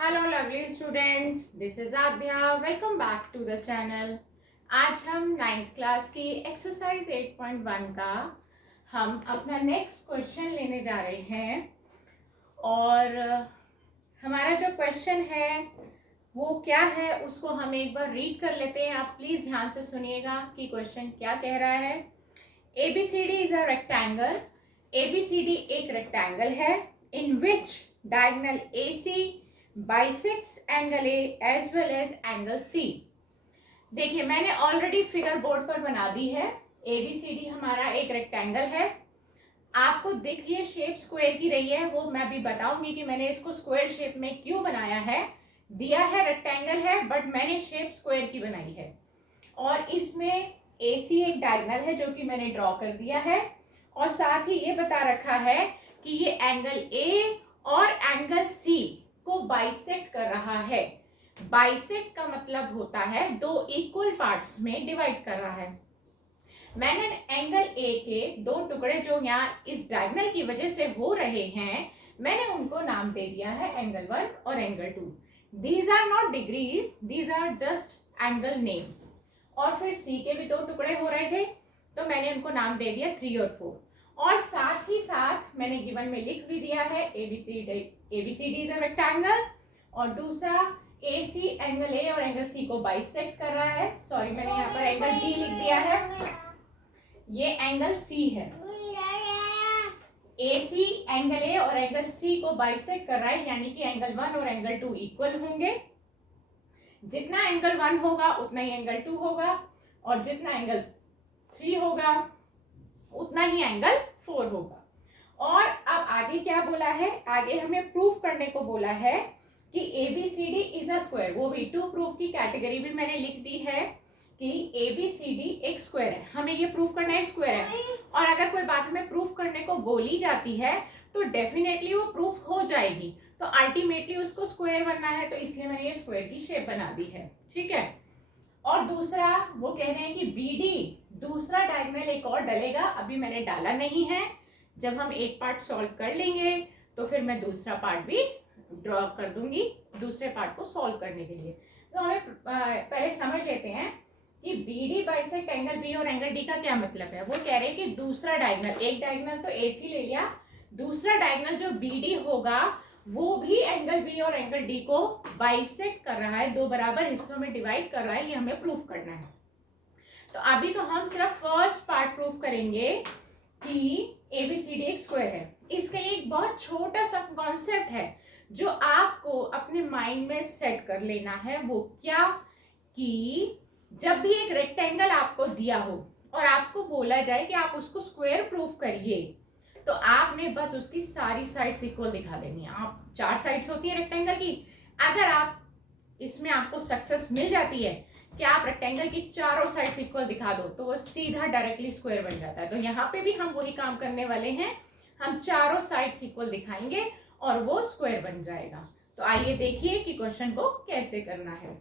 Hello lovely students, this is Aadya. Welcome back to the channel. आज हम 9th class की exercise 8.1 का हम अपना नेक्स्ट क्वेश्चन लेने जा रहे हैं। और हमारा जो क्वेश्चन है वो क्या है उसको हम एक बार रीड कर लेते हैं। आप प्लीज ध्यान से सुनिएगा कि क्वेश्चन क्या कह रहा है। ABCD is a rectangle. ABCD एक रेक्टेंगल है इन विच diagonal AC bisects angle A as well as angle C। देखिए मैंने ऑलरेडी फिगर बोर्ड पर बना दी है। ABCD हमारा एक रेक्टेंगल है। आपको दिख ये शेप स्क्वायर की रही है, वो मैं भी बताऊंगी कि मैंने इसको स्क्वायर शेप में क्यों बनाया है। दिया है रेक्टेंगल है बट मैंने शेप स्क्वायर की बनाई है। और इसमें AC एक डायगोनल है जो कि मैंने ड्रॉ कर दिया है। और साथ ही ये बता रखा है कि ये एंगल A और एंगल C को बाइसेक्ट कर रहा है। बाइसेक्ट का मतलब होता है दो इक्वल पार्ट्स में डिवाइड कर रहा है। मैंने एंगल ए के दो टुकड़े जो यहाँ इस डायगोनल की वजह से हो रहे हैं, मैंने उनको नाम दे दिया है एंगल 1 और angle 2। These are not degrees, these are just angle name. और फिर सी के भी दो टुकड़े हो रहे थे तो मैंने उनको नाम दे दिया 3 और 4। और साथ ही साथ मैंने गिवन में लिख भी दिया है ABCD इज अ रेक्टेंगल। और दूसरा AC एंगल A और एंगल C को बाइसेक्ट कर रहा है। सॉरी, मैंने यहाँ पर एंगल B लिख दिया है, ये एंगल C है। AC एंगल A और एंगल C को बाइसेक्ट कर रहा है, यानी कि एंगल 1 और एंगल 2 इक्वल होंगे। जितना एंगल 1 होगा उतना ही एंगल 2 होगा, और जितना एंगल 3 होगा उतना ही एंगल 4 होगा। और अब आगे क्या बोला है, आगे हमें प्रूफ करने को बोला है कि ABCD इज अ स्क्वायर। वो भी टू प्रूफ की कैटेगरी भी मैंने लिख दी है कि ABCD एक स्क्वायर है। हमें ये प्रूफ करना है स्क्वायर है। और अगर कोई बात हमें प्रूफ करने को बोली जाती है तो डेफिनेटली वो प्रूफ हो जाएगी। तो अल्टीमेटली उसको स्क्वायर बनना है, तो इसलिए मैंने ये स्क्वायर की शेप बना दी है। ठीक है। और दूसरा वो कह रहे हैं कि BD दूसरा डायगोनल एक और डलेगा, अभी मैंने डाला नहीं है। जब हम एक पार्ट सॉल्व कर लेंगे तो फिर मैं दूसरा पार्ट भी ड्रॉ कर दूंगी दूसरे पार्ट को सॉल्व करने के लिए। तो हमें पहले समझ लेते हैं कि BD बाइसेक्ट एंगल B और एंगल D का क्या मतलब है। वो कह रहे हैं कि दूसरा डायगोनल, एक डायगोनल तो AC ले लिया, दूसरा डायगोनल जो BD होगा वो भी एंगल B और एंगल D को बाइसेक्ट कर रहा है, दो बराबर हिस्सों में डिवाइड कर रहा है। ये हमें प्रूफ करना है। तो अभी तो हम सिर्फ फर्स्ट पार्ट प्रूफ करेंगे कि ABCD एक स्क्वायर है। इसका एक बहुत छोटा सा कॉन्सेप्ट है जो आपको अपने माइंड में सेट कर लेना है। वो क्या कि जब भी एक रेक्टेंगल आपको दिया हो और आपको बोला जाए कि आप उसको स्क्वायर प्रूफ करिए, तो आपने बस उसकी सारी साइड्स इक्वल दिखा देनी है। आप 4 साइड्स होती है रेक्टेंगल की, अगर आप इसमें आपको सक्सेस मिल जाती है कि आप रेक्टेंगल की चारों साइड्स इक्वल दिखा दो, तो वो सीधा डायरेक्टली स्क्वायर बन जाता है। तो यहाँ पे भी हम वही काम करने वाले हैं, हम चारों साइड्स इक्वल दिखाएंगे और वो स्क्वायर बन जाएगा। तो आइए देखिए कि क्वेश्चन को कैसे करना है।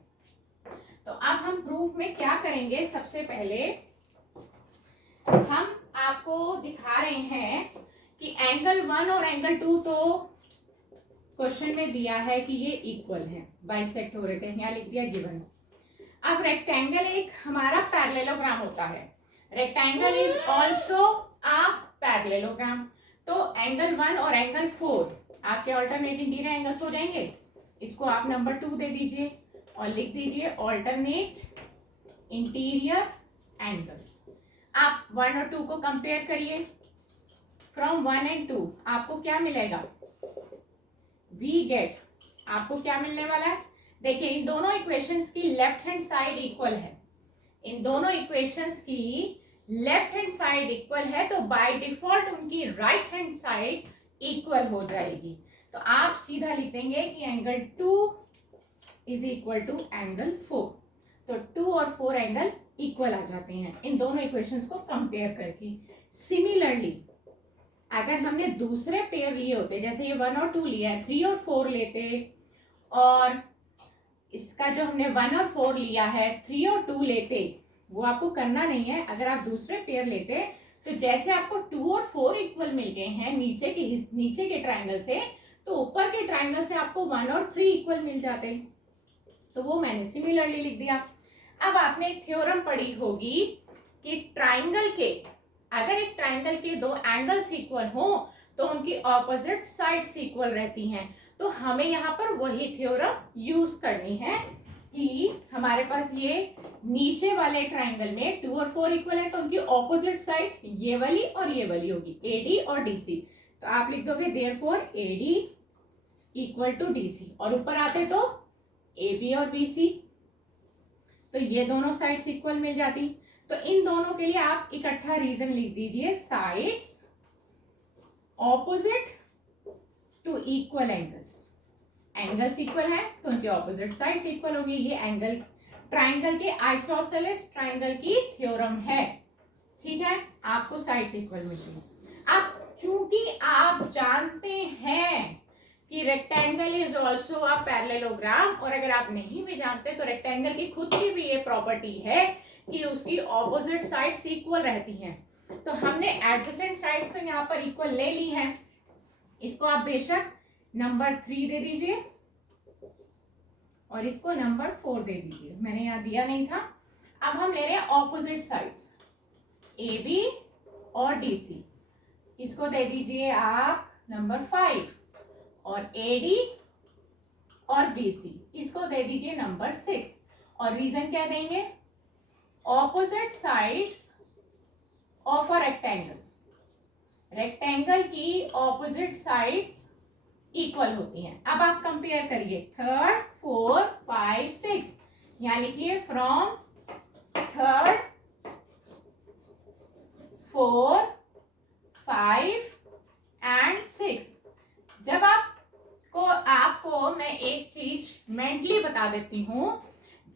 तो अब हम प्रूफ में क्या करेंगे, सबसे पहले हम आपको दिखा रहे हैं कि एंगल 1 और एंगल 2 तो क्वेश्चन में दिया है कि ये इक्वल है, बाइसेक्ट हो रहे थे, यहाँ लिख दिया गिवन। अब रेक्टेंगल एक हमारा पैरेललोग्राम होता है। Rectangle is also a parallelogram. तो एंगल 1 और एंगल 4 आपके ऑल्टरनेट इंटीरियर एंगल्स हो जाएंगे। इसको आप नंबर 2 दे दीजिए और लिख दीजिए ऑल्टरनेट इंटीरियर एंगल्स। आप 1 और 2 को कंपेयर करिए। फ्रॉम 1 and 2 आपको क्या मिलेगा, वी गेट, आपको क्या मिलने वाला है। देखिए इन दोनों इक्वेशंस की लेफ्ट हैंड साइड इक्वल है। इन दोनों इक्वेशंस की लेफ्ट हैंड साइड इक्वल है, तो बाय डिफॉल्ट उनकी राइट हैंड साइड इक्वल हो जाएगी। तो आप सीधा लिख देंगे कि angle 2 is equal to angle 4। तो 2 और 4 एंगल इक्वल आ जाते हैं इन दोनों इक्वेशंस को कंपेयर करके। सिमिलरली अगर हमने दूसरे पेयर लिए होते, जैसे ये 1 और 2 लिया है, 3 और 4 लेते, और इसका जो हमने 1 और 4 लिया है 3 और 2 लेते, वो आपको करना नहीं है। अगर आप दूसरे पेयर लेते तो जैसे आपको 2 और 4 इक्वल मिल गए हैं नीचे के ट्रायंगल से, तो ऊपर के ट्राइंगल से आपको 1 और 3 इक्वल मिल जाते, तो वो मैंने सिमिलरली लिख दिया। अब आपने एक थ्योरम पढ़ी होगी कि ट्राइंगल के, अगर एक ट्राइंगल के दो एंगल्स इक्वल हो तो उनकी ऑपोजिट साइड्स इक्वल रहती हैं। तो हमें यहाँ पर वही थ्योरम यूज करनी है कि हमारे पास ये नीचे वाले ट्राइंगल में 2 और 4 इक्वल है, तो उनकी ऑपोजिट साइड्स ये वाली और ये वाली होगी, एडी और डीसी। तो आप लिख दोगे therefore AD equal to DC, और ऊपर आते तो AB और BC, तो ये दोनों साइड्स इक्वल मिल जाती। तो इन दोनों के लिए आप इकट्ठा रीजन लिख दीजिए, sides opposite to equal angles. Angles equal है तो उनके ऑपोजिट साइड्स इक्वल होगी। ये एंगल ट्राइंगल के, आइसोसेलेस ट्राइंगल की थ्योरम है, ठीक है। आपको साइड्स इक्वल मिलेंगी। अब चूंकि आप जानते हैं कि rectangle is also a parallelogram, और अगर आप नहीं भी जानते तो रेक्टेंगल की खुद की भी ये प्रॉपर्टी है कि उसकी ऑपोजिट साइड्स इक्वल रहती हैं। तो हमने एडजेसेंट साइड्स तो यहाँ पर इक्वल ले ली है, इसको आप बेशक नंबर 3 दे दीजिए और इसको नंबर 4 दे दीजिए, मैंने यहाँ दिया नहीं था। अब हम ले रहे हैं ऑपोजिट साइड्स AB और DC, इसको दे दीजिए आप नंबर 5, और AD और BC इसको दे दीजिए नंबर 6। और रीजन क्या देंगे, opposite sides of a rectangle, rectangle की ऑपोजिट साइड्स इक्वल होती हैं। अब आप कंपेयर करिए 3rd 4 5 6, यहाँ लिखिए फ्रॉम 3rd 4 5 एंड 6। जब आपको मैं एक चीज मेंटली बता देती हूं,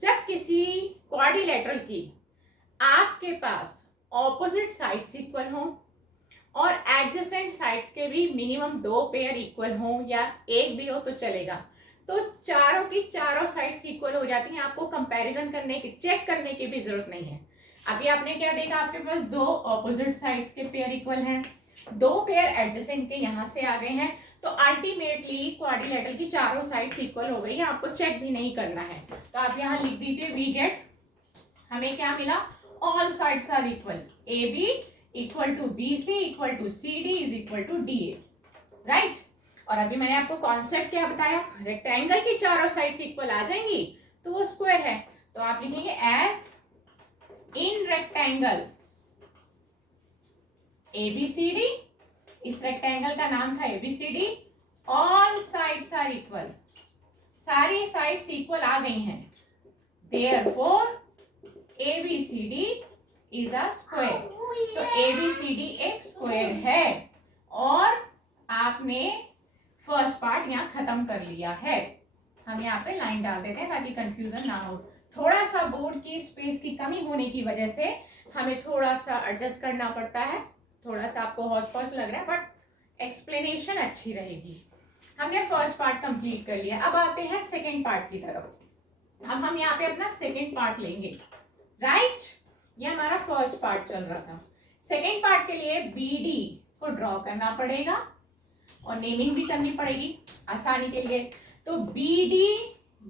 जब किसी क्वाड्रिलेटरल की आपके पास ऑपोजिट साइड्स इक्वल हो और एडजेसेंट साइड्स के भी मिनिमम 2 पेयर इक्वल हो या एक भी हो तो चलेगा, तो चारों की चारों साइड्स इक्वल हो जाती हैं। आपको कंपैरिजन करने की, चेक करने की भी जरूरत नहीं है। अभी आपने क्या देखा, आपके पास 2 ऑपोजिट साइड्स के पेयर इक्वल हैं, 2 पेयर एडजेसेंट के यहाँ से आ गए हैं, तो अल्टीमेटली क्वाड्रिलेटरल की चारों साइड्स इक्वल हो गई है, आपको चेक भी नहीं करना है। तो आप यहाँ लिख दीजिए वी गेट, हमें क्या मिला, all sides are equal, AB equal to BC equal to CD is equal to DA, right. और अभी मैंने आपको कॉन्सेप्ट क्या बताया, रेक्टेंगल की चारों साइड्स इक्वल आ जाएंगी तो वो स्क्वायर है, तो आप लिखेंगे एज इन रेक्टेंगल ABCD, इस रेक्टेंगल का नाम था ABCD, all sides are equal, सारी साइड्स इक्वल आ गई हैं, therefore ABCD is a square. तो ABCD एक स्क्वायर है, और आपने फर्स्ट पार्ट यहाँ खत्म कर लिया है। हम यहाँ पे लाइन डाल देते हैं ताकि कंफ्यूजन ना हो। थोड़ा सा बोर्ड की स्पेस की कमी होने की वजह से हमें थोड़ा सा एडजस्ट करना पड़ता है, थोड़ा सा आपको हौच पौच लग रहा है, बट एक्सप्लेनेशन अच्छी रहेगी। हमने फर्स्ट पार्ट कंप्लीट कर लिया, अब आते हैं सेकेंड पार्ट की तरफ। अब हम यहाँ पे अपना सेकेंड पार्ट लेंगे, राइट। ये हमारा फर्स्ट पार्ट चल रहा था। सेकेंड पार्ट के लिए BD को ड्रॉ करना पड़ेगा और नेमिंग भी करनी पड़ेगी आसानी के लिए। तो BD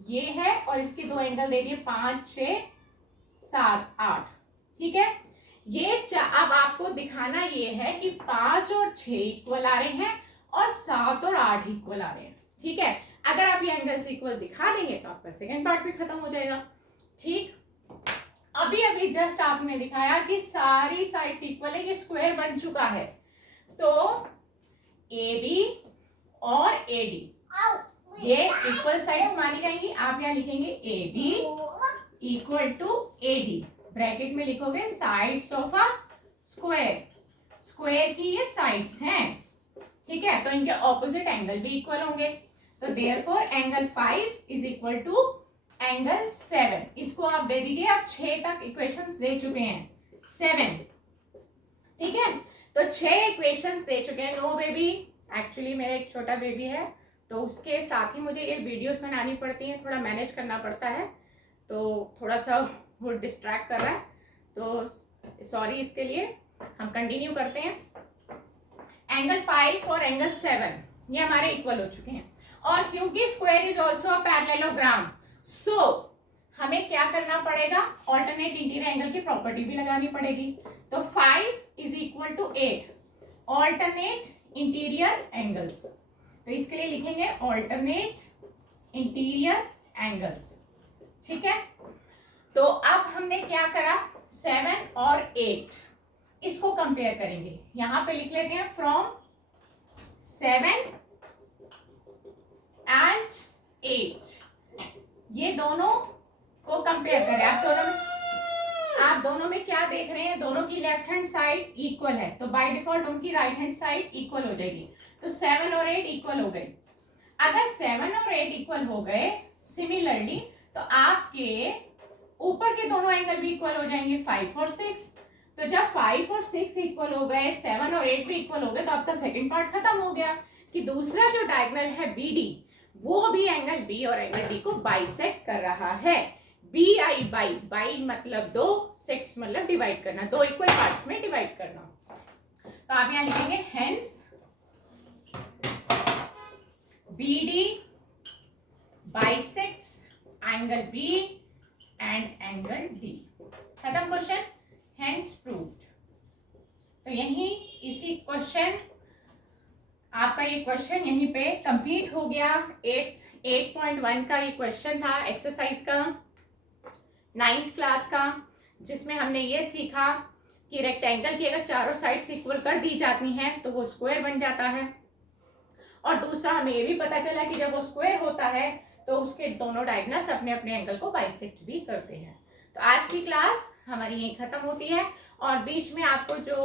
ये है और इसके 2 एंगल दे दिए 5 6 7 8, ठीक है। ये अब आपको दिखाना ये है कि 5 और 6 इक्वल आ रहे हैं और 7 और 8 इक्वल आ रहे हैं, ठीक है। अगर आप ये एंगल्स इक्वल दिखा देंगे तो आपका सेकेंड पार्ट भी खत्म हो जाएगा, ठीक। अभी जस्ट आपने दिखाया कि सारी साइड्स इक्वल है, ये स्क्वायर बन चुका है, तो AB और AD ये इक्वल साइड्स मानी जाएंगी। आप यहाँ लिखेंगे AB equal to AD, bracket में लिखोगे sides of a square, square की ये साइड्स हैं, ठीक है। तो इनके ऑपोजिट एंगल भी इक्वल होंगे, तो therefore angle 5 is equal to angle 7। इसको आप दे दीजिए, आप 6 तक इक्वेशंस दे चुके हैं, 7, ठीक है। तो 6 इक्वेशंस दे चुके हैं। नो बेबी, एक्चुअली मेरा एक छोटा बेबी है तो उसके साथ ही मुझे ये वीडियोस बनानी पड़ती हैं, थोड़ा मैनेज करना पड़ता है, तो थोड़ा सा वो डिस्ट्रैक्ट कर रहा है, तो सॉरी इसके लिए। हम कंटिन्यू करते हैं। एंगल 5 और एंगल 7 ये हमारे इक्वल हो चुके हैं। और क्योंकि square is also a parallelogram, so हमें क्या करना पड़ेगा, ऑल्टरनेट इंटीरियर एंगल की प्रॉपर्टी भी लगानी पड़ेगी। तो 5 is equal to 8 alternate interior angles. तो इसके लिए लिखेंगे ऑल्टरनेट इंटीरियर एंगल्स, ठीक है। तो अब हमने क्या करा, 7 और 8 इसको कंपेयर करेंगे। यहां पे लिख लेते हैं फ्रॉम 7 एंड 8, ये दोनों को कंपेयर करें। आप दोनों में क्या देख रहे हैं, दोनों की लेफ्ट हैंड साइड इक्वल है, तो बाय डिफॉल्ट उनकी राइट हैंड साइड इक्वल हो जाएगी। तो 7 और 8 इक्वल हो गए। अगर 7 और 8 इक्वल हो गए सिमिलरली, तो आपके ऊपर के दोनों एंगल भी इक्वल हो जाएंगे, 5 और 6। तो जब 5 और 6 इक्वल हो गए, 7 और 8 भी इक्वल हो गए, तो आपका सेकंड पार्ट खत्म हो गया कि दूसरा जो डायगोनल है BD, वो भी एंगल B और एंगल D को बाइसेक्ट कर रहा है। BI बाई मतलब 2, 6 मतलब डिवाइड करना, 2 इक्वल पार्ट्स में डिवाइड करना। तो आप यहाँ लिखेंगे hence BD bisects angle B and angle D। खत्म क्वेश्चन, हेंस प्रूव्ड। तो यही इसी क्वेश्चन, आपका ये क्वेश्चन यहीं पे कंप्लीट हो गया। 8.1 का ये क्वेश्चन था एक्सरसाइज का 9th क्लास का, जिसमें हमने ये सीखा कि रेक्टेंगल की अगर चारों साइड्स इक्वल कर दी जाती हैं तो वो स्क्वायर बन जाता है। और दूसरा हमें ये भी पता चला कि जब वो स्क्वायर होता है तो उसके दोनों डायगोनल्स अपने अपने एंगल को बाइसेक्ट भी करते हैं। तो आज की क्लास हमारी यहीं खत्म होती है। और बीच में आपको जो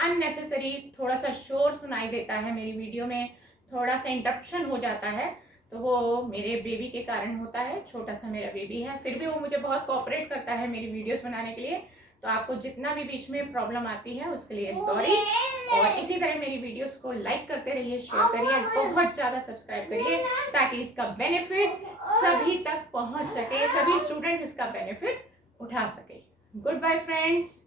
अननेसेसरी थोड़ा सा शोर सुनाई देता है, मेरी वीडियो में थोड़ा सा इंटरप्शन हो जाता है, तो वो मेरे बेबी के कारण होता है। छोटा सा मेरा बेबी है, फिर भी वो मुझे बहुत कोऑपरेट करता है मेरी वीडियोस बनाने के लिए। तो आपको जितना भी बीच में प्रॉब्लम आती है उसके लिए सॉरी। और इसी तरह मेरी वीडियोस को लाइक करते रहिए, शेयर करिए, बहुत ज़्यादा सब्सक्राइब करिए, ताकि इसका बेनिफिट सभी तक पहुंच सके, सभी स्टूडेंट इसका बेनिफिट उठा सके। Goodbye friends.